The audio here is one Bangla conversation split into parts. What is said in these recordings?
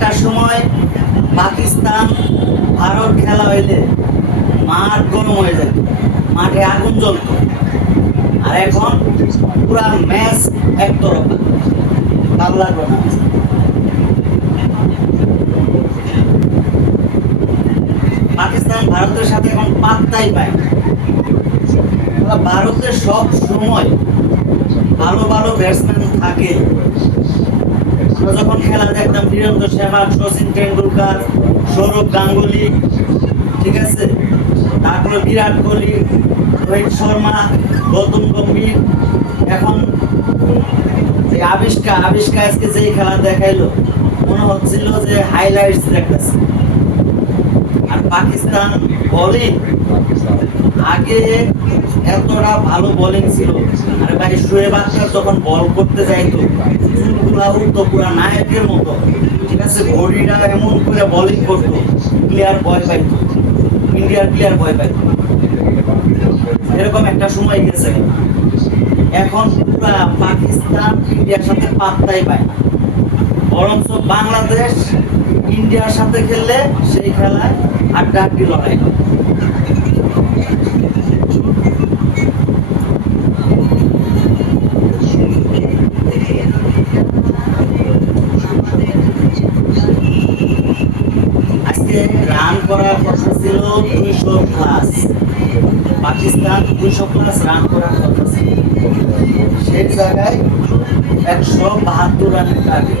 একটা সময় পাকিস্তান, ভারত খেলা হইলে মাঠ গরম হয়ে যায়, মাঠে আগুন জ্বলতো। আর এখন পুরা ম্যাচ একতরফা। ভালো লাগল না পাকিস্তান ভারতের সাথে এখন পাত্তাই পায়। ভারতের সব সময় ভালো ভালো ব্যাটসম্যান থাকে। যখন খেলা দেখতাম বীরেন্দ্র সেহবাগ সচিন টেন্ডুলকার সৌরভ গাঙ্গুলি, ঠিক আছে? তারপরে বিরাট কোহলি, রোহিত শর্মা, গৌতম গম্ভীর। এখন এই আবিষ্কার আবিষ্কার আজকে যেই খেলা দেখাইলো, মনে হচ্ছিল যে হাইলাইটস দেখতেছে আর পাকিস্তান বোলিং? আগে এতটা ভালো বোলিং ছিল। আরে ভাই শোয়েব আখতার যখন বল করতে যাইতো, চুলগুলা উঠতো পুরা নায়কের মতো। ঠিক আছে? বডিটা এমন করে বোলিং করতো প্লেয়ার ভয় পাইতো। ইন্ডিয়ার প্লেয়ার ভয় পাইতো। এরকম একটা সময় গেছে। এখন পুরা পাকিস্তান ইন্ডিয়ার সাথে পাত্তাই পায় না। বরঞ্চ বাংলাদেশ ইন্ডিয়ার সাথে খেললে সেই খেলায় আড্ডা আড্ডি লড়াই। আজকে রান করার কথা ছিল পাকিস্তান রান করার কথা ছিল। সেই জায়গায় একশো বাহাত্তর রানের টার্গেট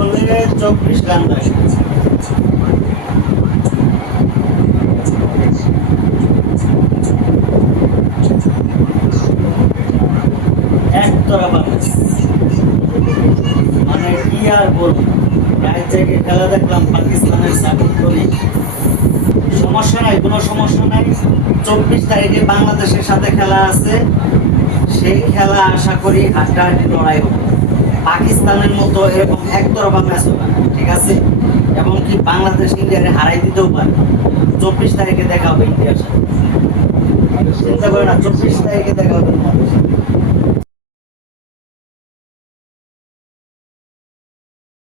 বলে চব্বিশ রান লাগে মানে কি আর বলব? রাত থেকে খেলা দেখলাম পাকিস্তানের সাপোর্ট করি সমস্যা নাই, কোনো সমস্যা নাই। চব্বিশ তারিখে বাংলাদেশের সাথে খেলা আছে। সেই খেলা আশা করি হাড্ডাহাড্ডি লড়াই হবে। পাকিস্তানের মতো এরকম একতরফা ম্যাচ হবে ঠিক আছে? এবং কি বাংলাদেশ ইন্ডিয়ারে হারাই দিতেও পারে চব্বিশ তারিখে দেখা হবে ইন্ডিয়ার সাথে। চিন্তা করে না, চব্বিশ তারিখে দেখা হবে।